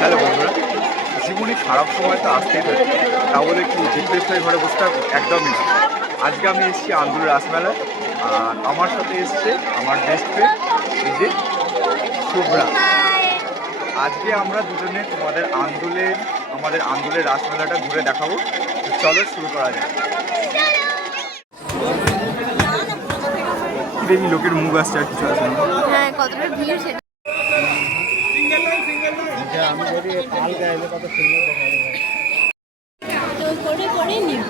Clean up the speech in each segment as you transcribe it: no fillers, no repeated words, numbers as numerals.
Hello বন্ধুরা, জীবনে খারাপ সময় তো আসতেই থাকে, তা বলে কি ডিপ্রেস হয়ে ঘরে বসে থাকবো? একদমই না। আজকে আমি এসেছি আন্দুল রাসমেলায়, আর আমার সাথে এসছে আমার বেস্ট ফ্রেন্ড এই যে শুভ্রা। আজকে আমরা দুজনে আমাদের আন্দুলের রাসমেলাটা ঘুরে দেখাবো। তো চলো শুরু করা যায়। দেখি লোকের মুখ আসছে আর কিছু আসে না। হ্যাঁ, কতটা ভিড় সেটা। আমি যদি কাল গাইলে কত সুন্দর দেখা যাবে। তো করে করে নিব।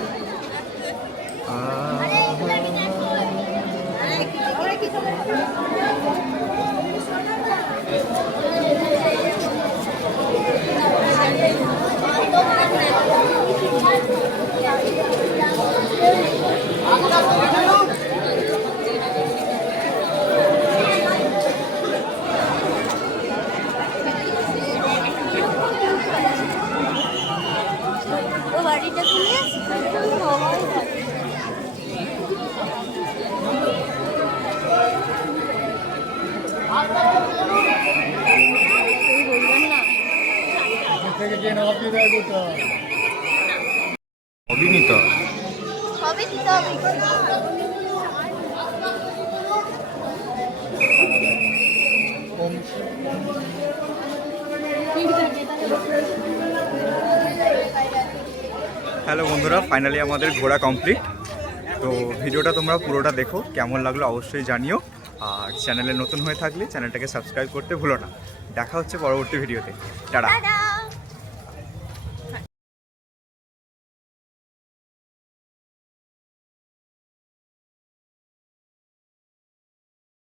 ও বাড়িটা খুলে সবাই অভিনীত সবই দিতে হবে। হ্যালো বন্ধুরা, ফাইনালি আমাদের ঘোরা কমপ্লিট। তো ভিডিওটা তোমরা পুরোটা দেখো, কেমন লাগলো অবশ্যই জানিও। আর চ্যানেলে নতুন হয়ে থাকলে চ্যানেলটাকে সাবস্ক্রাইব করতে ভুলো না। দেখা হচ্ছে পরবর্তী ভিডিওতে। টাটা।